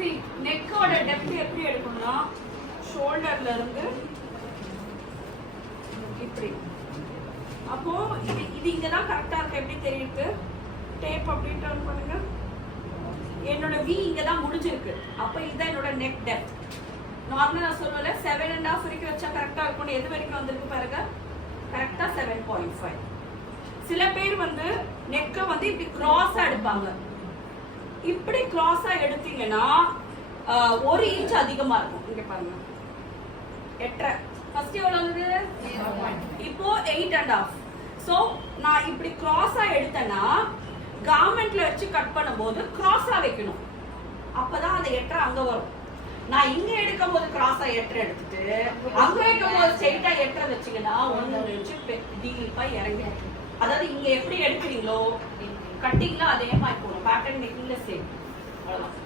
see நெக்கோட depth எப்படி எடுக்கணும்னா ஷோல்டர்ல இருந்து இப்படி. அப்போ இது இங்க தான் கரெக்டா இருக்கு. எப்படி தெரியுது? டேப் அப்படியே டர்ன் பண்ணுங்க. என்னோட V இங்க தான் முடிஞ்சிருக்கு. அப்ப இதுதான் என்னோட நெக் டெப்த். நார்மலா நான் சொல்லுவேன்ல 7.5 வரைக்கும் வச்சா கரெக்டா இருக்கும். எது வரைக்கும் வந்திருக்கு பாருங்க, கரெக்டா 7.5. சில பேர் வந்து நெக்க வந்து இப்படி கிராஸா எடுப்பாங்க. இப்படி கிராஸா எடுத்தீங்கன்னா 1 இன்ச் அதிகமா இருக்கும். இங்க பாருங்க 8.5. ஃபர்ஸ்ட் எவ்வளவு வந்தது? இப்போ 8.5. சோ நான் இப்படி கிராஸா எடுத்தேன்னா கார்மெண்ட்ல வச்சு கட் பண்ணும்போது கிராஸா வைக்கணும். அப்பதான் அந்த 8.5 அங்க வரும். நான் இங்க எடுக்கும் போது கிராஸா 8.5 எடுத்துட்டு அங்க வைக்கும் போது ஸ்ட்ரைட்டா 8.5 வச்சீங்கன்னா 1 இன்ச் டீப்பா இறங்கும். அதாவது இங்க எப்படி எடுக்கிறீங்களோ கட்டிங்ல அதே மாதிரி போடும். பேட்டர்ன் நெக்கிங்ல சேம். அவ்வளவுதான்.